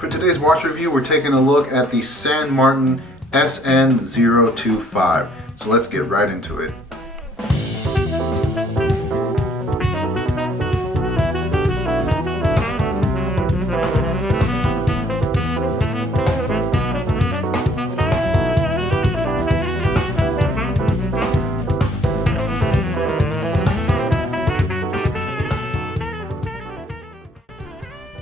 For today's watch review, we're taking a look at the San Martin SN025. So let's get right into it.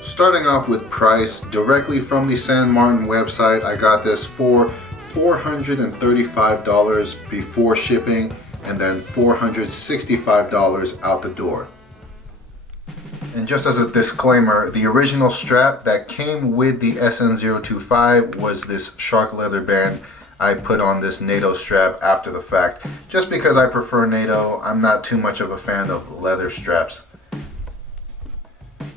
Starting off with price, directly from the San Martin website, I got this for $435 before shipping and then $465 out the door. And just as a disclaimer, the original strap that came with the SN025 was this shark leather band. I put on this NATO strap after the fact, just because I prefer NATO. I'm not too much of a fan of leather straps.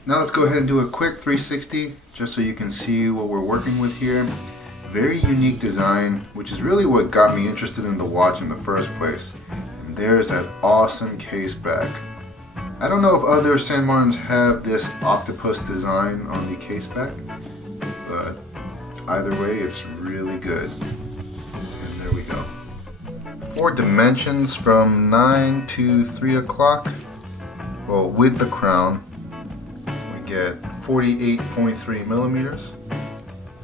Now let's go ahead and do a quick 360 just so you can see what we're working with here. Very unique design, which is really what got me interested in the watch in the first place. And there's that awesome case back. I don't know if other San Martins have this octopus design on the case back, but either way it's really good. And there we go. For dimensions from 9 to 3 o'clock, well, with the crown, get 48.3 millimeters,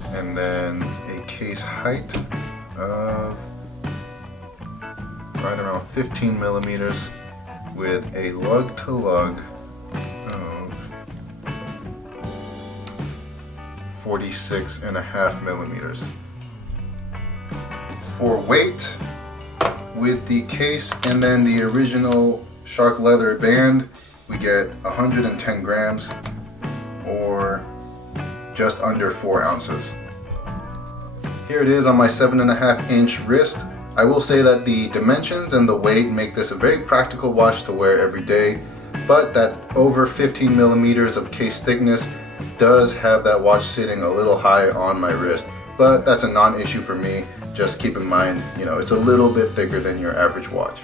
and then a case height of right around 15 millimeters with a lug to lug of 46.5 millimeters. For weight, with the case and then the original shark leather band, we get 110 grams, or just under 4 ounces. Here it is on my 7.5 inch wrist. I will say that the dimensions and the weight make this a very practical watch to wear every day, but that over 15 millimeters of case thickness does have that watch sitting a little high on my wrist, but that's a non-issue for me. Just keep in mind, it's a little bit thicker than your average watch.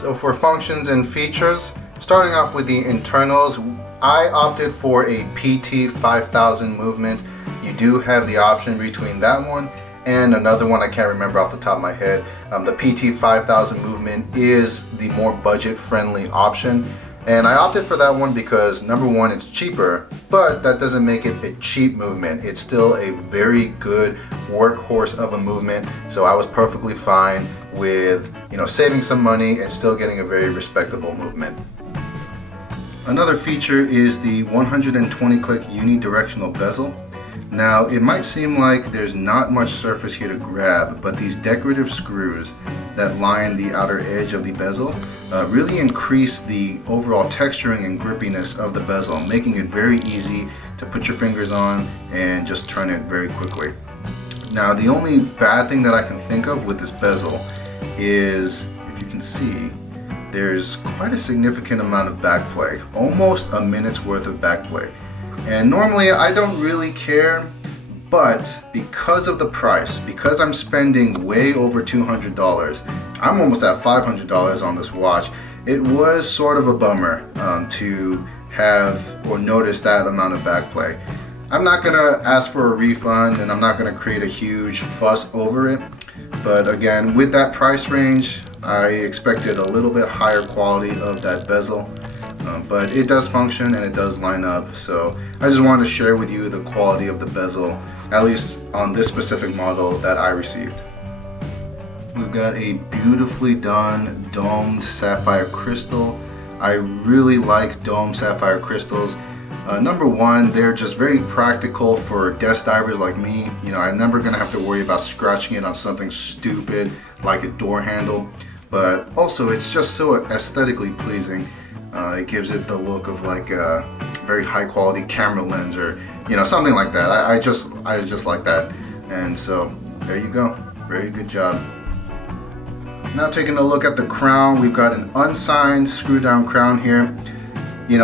So for functions and features, starting off with the internals, I opted for a PT5000 movement. You do have the option between that one and another one I can't remember off the top of my head. The PT5000 movement is the more budget-friendly option, and I opted for that one because number one, it's cheaper, but that doesn't make it a cheap movement. It's still a very good workhorse of a movement, so I was perfectly fine with saving some money and still getting a very respectable movement. Another feature is the 120 click unidirectional bezel. Now it might seem like there's not much surface here to grab, but these decorative screws that line the outer edge of the bezel really increase the overall texturing and grippiness of the bezel, making it very easy to put your fingers on and just turn it very quickly. Now the only bad thing that I can think of with this bezel is, if you can see, there's quite a significant amount of back play, almost a minute's worth of back play. And normally I don't really care, but because of the price, because I'm spending way over $200, I'm almost at $500 on this watch, it was sort of a bummer to have or notice that amount of back play. I'm not gonna ask for a refund and I'm not gonna create a huge fuss over it, but again, with that price range, I expected a little bit higher quality of that bezel, but it does function and it does line up, so I just wanted to share with you the quality of the bezel, at least on this specific model that I received. We've got a beautifully done domed sapphire crystal. I really like domed sapphire crystals. Number one, they're just very practical for desk divers like me. I'm never gonna have to worry about scratching it on something stupid like a door handle, but also it's just so aesthetically pleasing. It gives it the look of like a very high quality camera lens or something like that. I just like that, and so there you go. Very good job. Now taking a look at the crown, we've got an unsigned screw down crown here.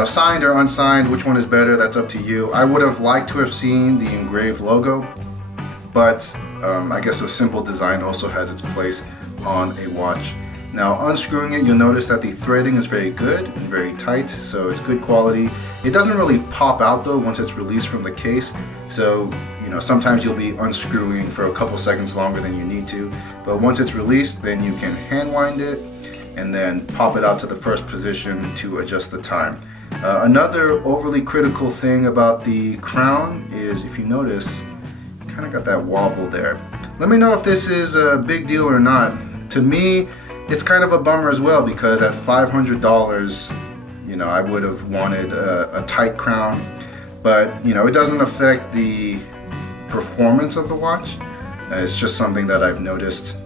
Signed or unsigned, which one is better? That's up to you. I would have liked to have seen the engraved logo, but I guess a simple design also has its place on a watch. Now unscrewing it, you'll notice that the threading is very good and very tight, so it's good quality. It doesn't really pop out though once it's released from the case, so sometimes you'll be unscrewing for a couple seconds longer than you need to, but once it's released, then you can hand wind it and then pop it out to the first position to adjust the time. Another overly critical thing about the crown is, if you notice, you kind of got that wobble there. Let me know if this is a big deal or not. To me, it's kind of a bummer as well, because at $500, I would have wanted a tight crown, but it doesn't affect the performance of the watch. It's just something that I've noticed,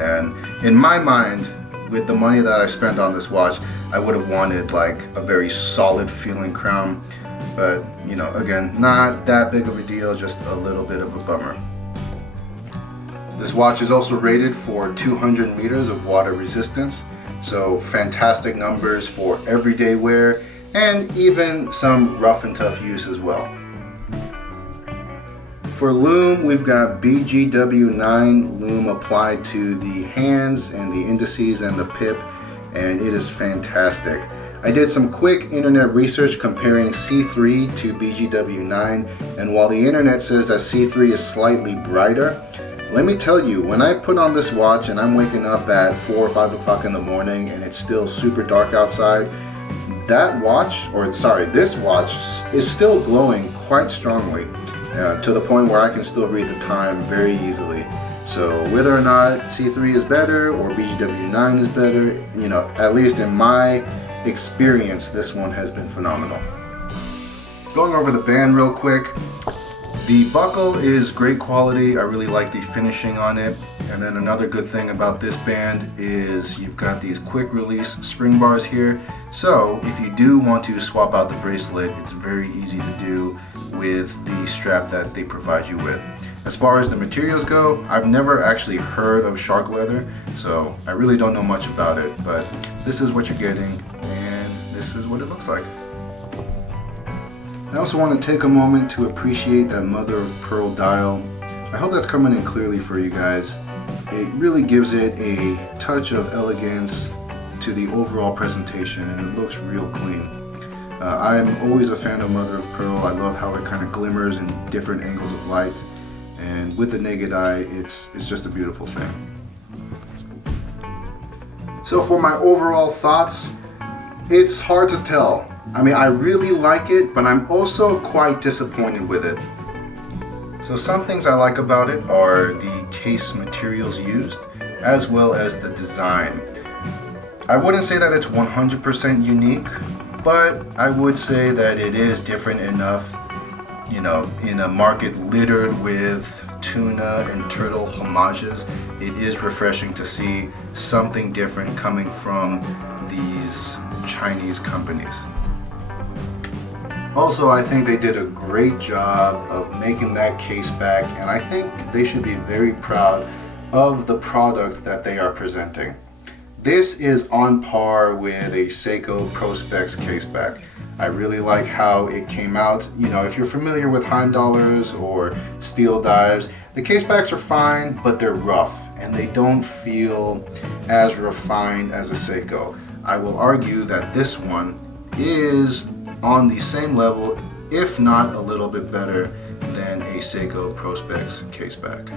and in my mind, with the money that I spent on this watch, I would have wanted like a very solid feeling crown, but again, not that big of a deal, just a little bit of a bummer. This watch is also rated for 200 meters of water resistance, so fantastic numbers for everyday wear and even some rough and tough use as well. For lume, we've got BGW9 lume applied to the hands and the indices and the pip, and it is fantastic. I did some quick internet research comparing C3 to BGW9, and while the internet says that C3 is slightly brighter, let me tell you, when I put on this watch and I'm waking up at 4 or 5 o'clock in the morning and it's still super dark outside, this watch is still glowing quite strongly. To the point where I can still read the time very easily. So whether or not C3 is better or BGW9 is better, at least in my experience, this one has been phenomenal. Going over the band real quick, the buckle is great quality. I really like the finishing on it. And then another good thing about this band is you've got these quick release spring bars here. So if you do want to swap out the bracelet, it's very easy to do with the strap that they provide you with. As far as the materials go, I've never actually heard of shark leather, so I really don't know much about it, but this is what you're getting, and this is what it looks like. I also want to take a moment to appreciate that mother of pearl dial. I hope that's coming in clearly for you guys. It really gives it a touch of elegance to the overall presentation, and it looks real clean. I'm always a fan of mother of pearl. I love how it kind of glimmers in different angles of light, and with the naked eye, it's just a beautiful thing. So for my overall thoughts, it's hard to tell. I mean, I really like it, but I'm also quite disappointed with it. So some things I like about it are the case materials used, as well as the design. I wouldn't say that it's 100% unique, but I would say that it is different enough, in a market littered with tuna and turtle homages. It is refreshing to see something different coming from these Chinese companies. Also, I think they did a great job of making that case back, and I think they should be very proud of the product that they are presenting. This is on par with a Seiko Prospex caseback. I really like how it came out. If you're familiar with Heimdallers or steel dives, the casebacks are fine, but they're rough and they don't feel as refined as a Seiko. I will argue that this one is on the same level, if not a little bit better than a Seiko Prospex caseback.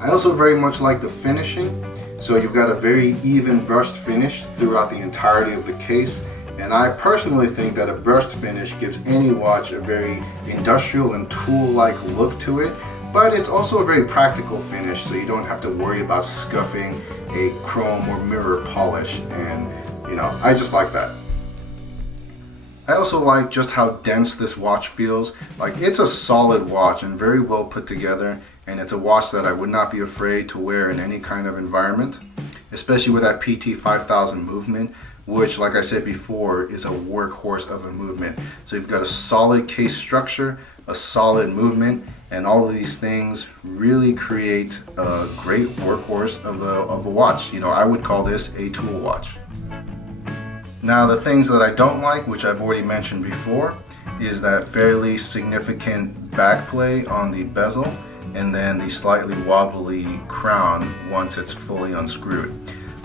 I also very much like the finishing. So you've got a very even brushed finish throughout the entirety of the case, and I personally think that a brushed finish gives any watch a very industrial and tool-like look to it, but it's also a very practical finish, so you don't have to worry about scuffing a chrome or mirror polish, and I just like that. I also like just how dense this watch feels. Like, it's a solid watch and very well put together, and it's a watch that I would not be afraid to wear in any kind of environment, especially with that PT5000 movement, which, like I said before, is a workhorse of a movement. So you've got a solid case structure, a solid movement, and all of these things really create a great workhorse of a watch. I would call this a tool watch. Now, the things that I don't like, which I've already mentioned before, is that fairly significant back play on the bezel. and then the slightly wobbly crown once it's fully unscrewed.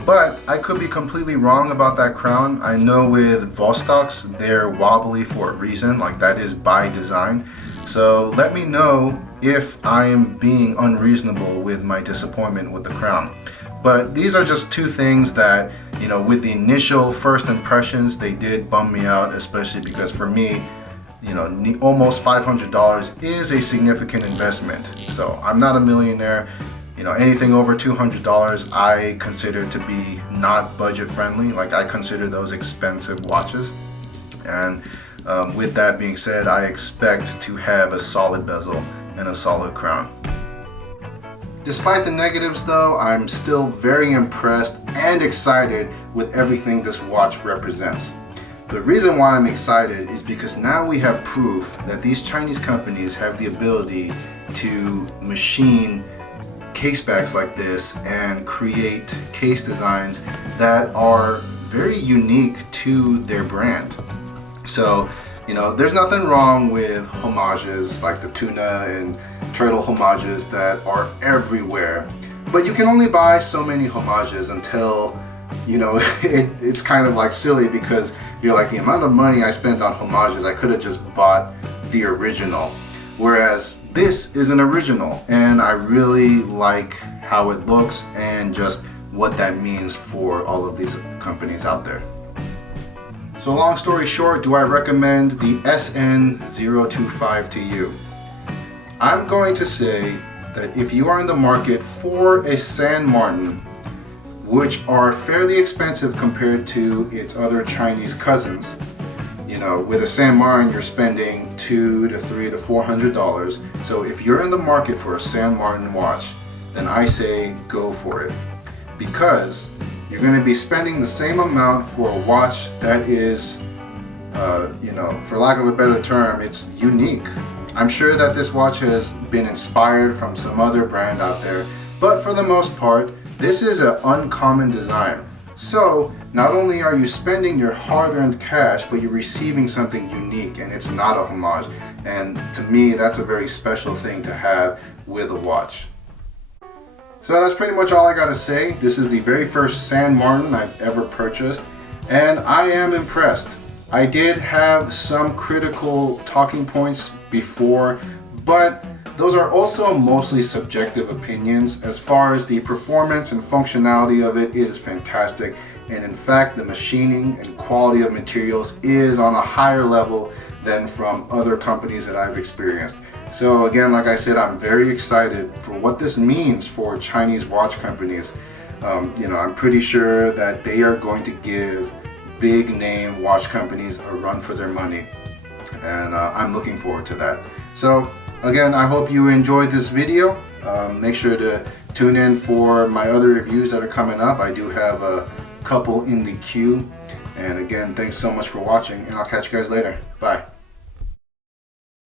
But I could be completely wrong about that crown. I know with Vostoks, they're wobbly for a reason, like that is by design. So let me know if I am being unreasonable with my disappointment with the crown. But these are just two things that, you know, with the initial first impressions, they did bum me out, especially because for me, you know, almost $500 is a significant investment. So I'm not a millionaire. You know, anything over $200 I consider to be not budget friendly. Like, I consider those expensive watches. And with that being said, I expect to have a solid bezel and a solid crown. Despite the negatives though, I'm still very impressed and excited with everything this watch represents. The reason why I'm excited is because now we have proof that these Chinese companies have the ability to machine case backs like this and create case designs that are very unique to their brand. So, you know, there's nothing wrong with homages like the tuna and turtle homages that are everywhere, but you can only buy so many homages until, you know, it's kind of like silly because you're like, the amount of money I spent on homages, I could have just bought the original. Whereas this is an original, and I really like how it looks and just what that means for all of these companies out there. So long story short, do I recommend the SN025 to you? I'm going to say that if you are in the market for a San Martin, which are fairly expensive compared to its other Chinese cousins, you know, with a San Martin you're spending $200 to $300 to $400. So if you're in the market for a San Martin watch, then I say go for it, because you're going to be spending the same amount for a watch that is, you know, for lack of a better term, it's unique. I'm sure that this watch has been inspired from some other brand out there, but for the most part, this is an uncommon design. So not only are you spending your hard-earned cash, but you're receiving something unique, and it's not a homage. And to me, that's a very special thing to have with a watch. So that's pretty much all I gotta say. This is the very first San Martin I've ever purchased, and I am impressed. I did have some critical talking points before, but those are also mostly subjective opinions. As far as the performance and functionality of it, it is fantastic. And in fact, the machining and quality of materials is on a higher level than from other companies that I've experienced. So again, like I said, I'm very excited for what this means for Chinese watch companies. You know, I'm pretty sure that they are going to give big name watch companies a run for their money. And I'm looking forward to that. So again, I hope you enjoyed this video. Make sure to tune in for my other reviews that are coming up. I do have a couple in the queue. And again, thanks so much for watching, and I'll catch you guys later. Bye.